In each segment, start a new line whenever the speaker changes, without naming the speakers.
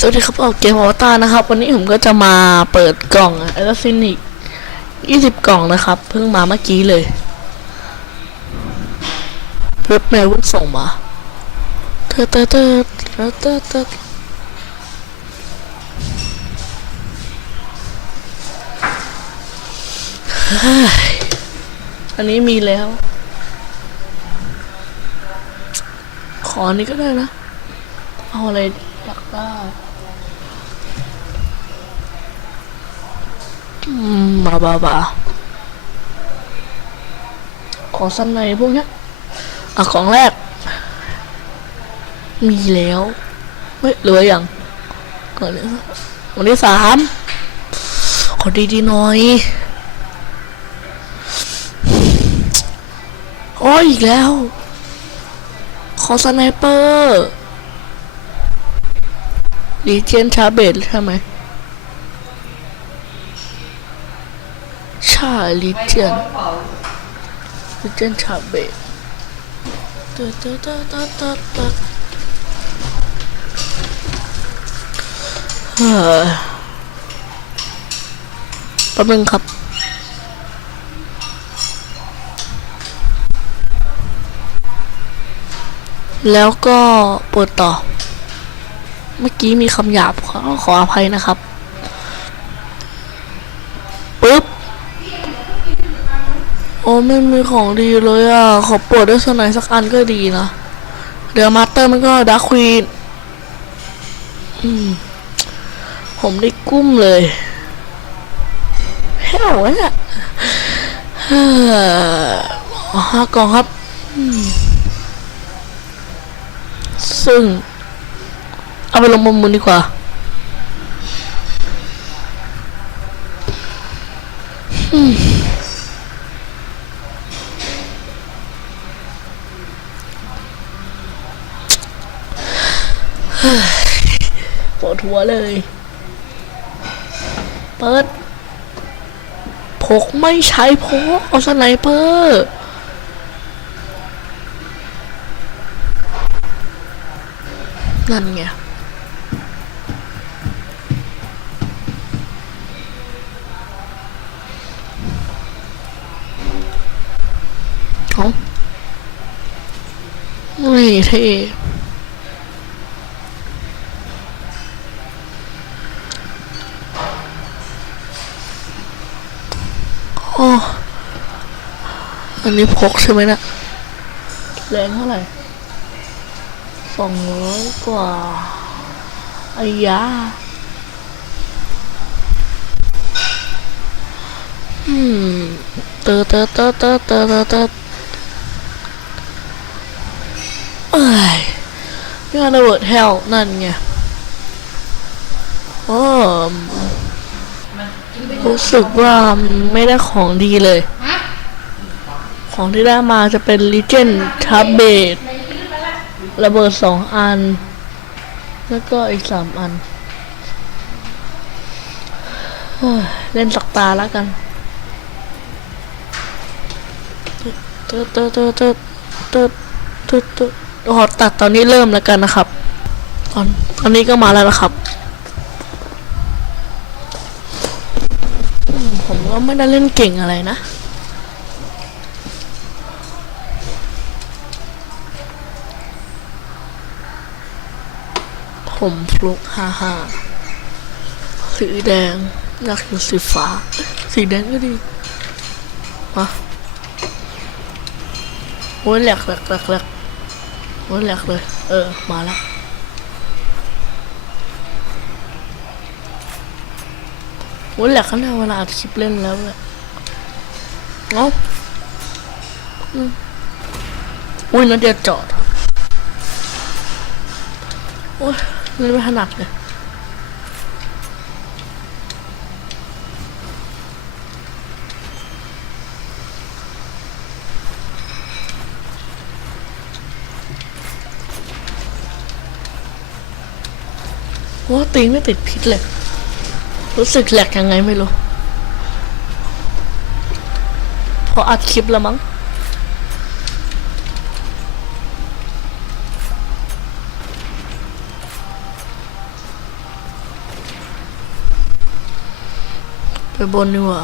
สวัสดีครับออกเกมอวตารนะครับ วันนี้ผมก็จะมาเปิดกล่องแอลซินิก20กล่องนะครับ เพิ่งมาเมื่อกี้เลยเว็บแมวเพิ่งส่งมาเตอเตอเตอเตอเตออันนี้มีแล้ว ขออันนี้ก็ได้นะ เอาอะไรอยากได้ บาบ้าบ้าขอสั้นในพวกเนี้ยอะของแรก มีแล้วเฮ้ยเหลืออย่างก่อนนี้วันที่สามขอดีๆหน่อยโอ้ยอีกแล้ว ขอสไนเปอร์ลีเจนชาเบตใช่ไหม ใช่ลีเจนลีเจนชาเบตตึ๊ดตึ๊ดตึ๊ดตึ๊ดตึ๊ดเฮ้ยแป๊บนึงครับแล้วก็เปิดต่อ เมื่อกี้มีคำหยาบขอขออภัยนะครับ อ้ไม่มีของดีเลยอะ ขอปิดด้วยสไนสักอันก็ดีนะ เดี๋ยวมาสเตอร์มันก็ดักควีนผมได้กุ้มเลยแฮ่วเนี่ยเฮ้อห้ากองครับ ซึ่ง เอาไปลงประมูลดีกว่าอืมเฮ้ยปวดหัว เลย เปิดพกไม่ใช้พกเอาสไนเปอร์นั่นไงเอาไม่เท่ โอ้อันนี้พกใช่ไหมนะแรงเท่าไหร่สองร้อยกว่าไอ้ยาอืมเตอเตอเตอเตอเตอเตอเตอเอ้ยงานระเบิดแฮลนั่นไงโอ้ รู้สึกว่าไม่ได้ของดีเลย ของที่ได้มาจะเป็น Legend t a b e t ระเบิดสองอัน แล้วก็อีกสามอันเฮ้ยเล่นสักตาแล้วกันเติร์ดเติร์ดเติร์ดเติร์ดเติร์ดเติร์ดเติร์ดขอตัดตอนนี้เริ่มแล้วกันนะครับ ตอนตอนนี้ก็มาแล้วนะครับอืม ผมก็ไม่ได้เล่นเก่งอะไรนะ ผมฟลุกฮ่าฮ่าสีแดงอยากอยู่สีฟ้า สีแดงก็ดี มาโอ้ยแหลกแหลกแหลกแหลกโอ้ยแหลกเลย เออ มาแล้ว โอ้ยแหลกขนาดเวลาอัดคลิปเล่นแล้วเลยเอ้าะอุ้ยนั่นเดียวจอดครับโอ้ยเล่นไม่ถนัดเลยว่าตีไม่ติดพิษเลย รู้สึกแหลกยังไงไม่รู้พออัดคลิปแล้วมั้งไปบนดีกว่า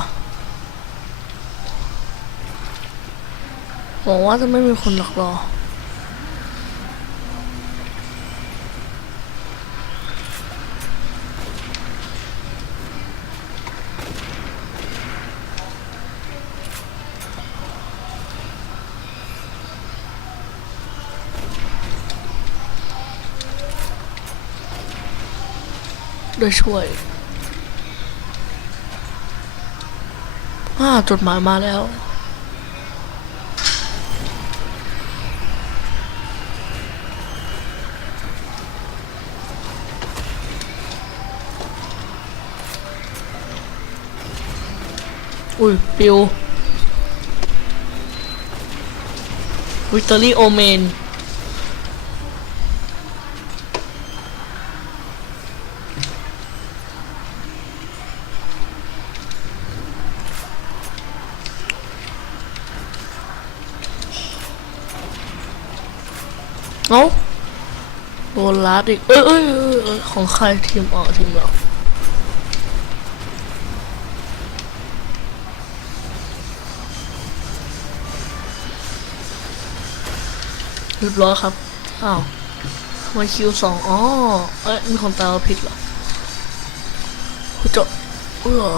หวังว่าจะไม่มีคนหลักรอ โดยช่วยอ่าจดหมายมาแล้ว อุ้ย ปิววิกตอรี่โอเมน เอ้าโดน ลัดอีกเอ้ยเอ้ยเอ้ยของใครทีมออกทีมเราเรียบร้อยครับ อ้าวมาคิวสองอ๋อ เอ้ยมีคนตายว่าผิดเหรอคุณจะเออ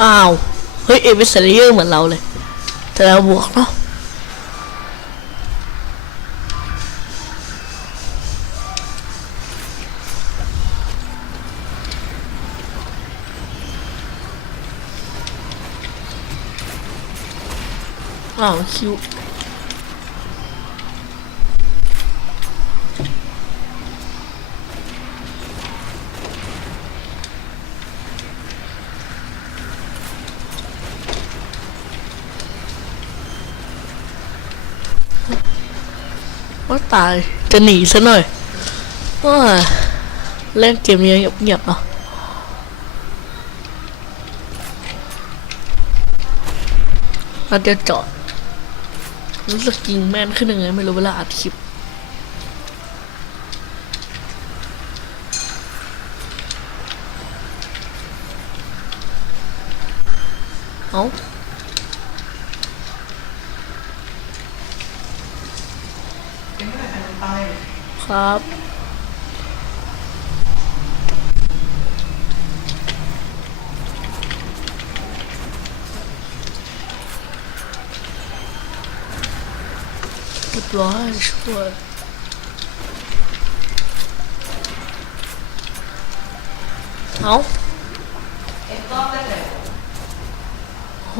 อ้าว เฮ้ยเอวิสเลเยอร์เหมือนเราเลย แต่เราบวกเนาะอ้าวคิว ตายจะหนีซะหน่อยว่าเล่นเกมนี้เงียบๆเนาะเราจะจอดรู้สึกยิงแม่นขึ้นยังไงไม่รู้เวลาอัดคลิปเอา ไป ครับ เรียบร้อยช่วยเอาโห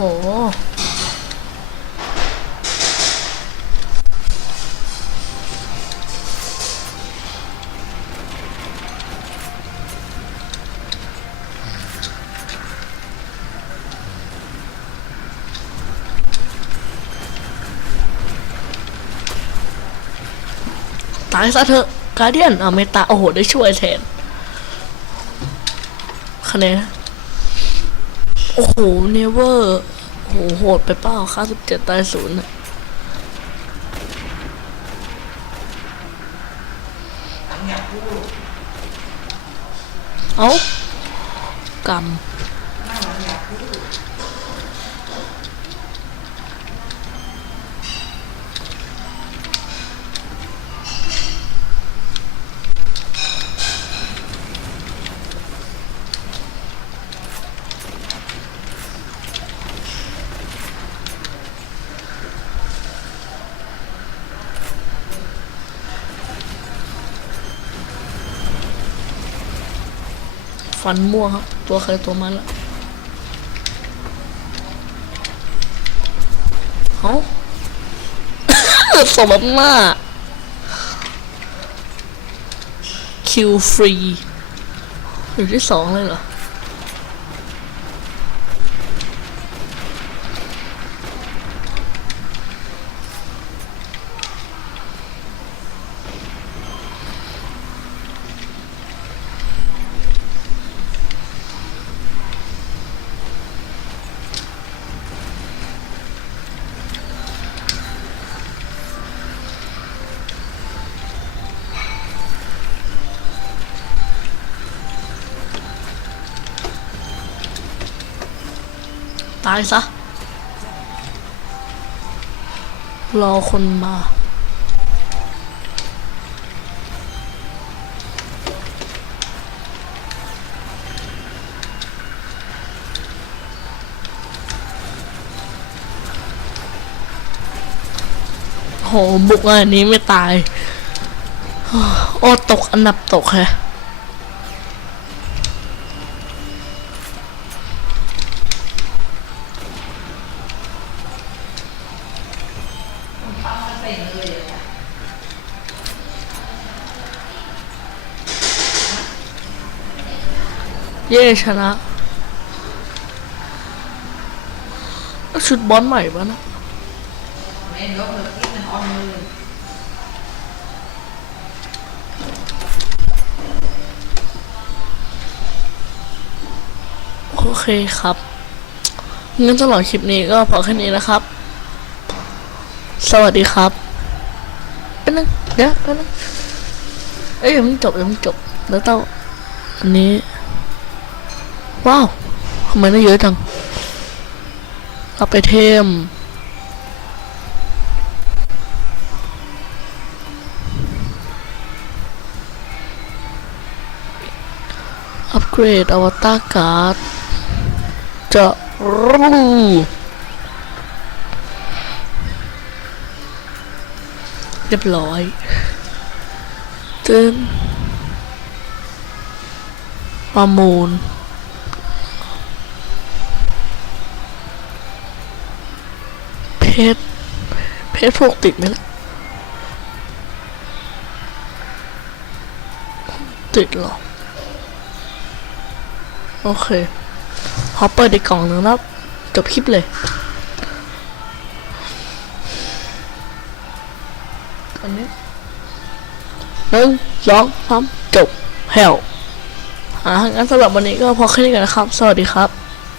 ตายซะเถอะกาเดียนเอาเมตาโอ้โห ได้ช่วยแทนคะแนนโอ้โห เนเวอร์โอ้โหโหดไปเปล่าค่าสิบเจ็ดตายศูนย์เอากำ ฟันม่วงครับ ตัวใครตัวมันละเอ้าสมบัติหน้าคิวฟรีอยู่ที่สองเลยเหรอ ตายซะ รอคนมา โห บุกอันนี้ไม่ตาย โอ้ ตกอันดับตกแฮะ เย่ชนะชุดบอลใหม่ปะนะโอเคครับงั้นตลอดคลิปนี้ก็พอแค่นี้นะครับ สวัสดีครับเป็นนึงเดี๋ยวเป็นนึงเอ้ยยังไม่จบยังไม่จบแล้วต้องอันนี้ ว้าวทำไมได้เยอะจังเอาไปเทมอัปเกรดอวตารการ์ดจะรู้เรียบร้อยเติมประมูล เพ ชรเพชรพวกติดไหมล่ะติดเหรอ โอเคขอเปิดอีกกล่องหนึ่งแล้วจบคลิปเลยอันนี้หนึ่งสองสามจบ แฮวอ่างั้นสำหรับวันนี้ก็พอแค่นี้กันนะครับ สวัสดีครับ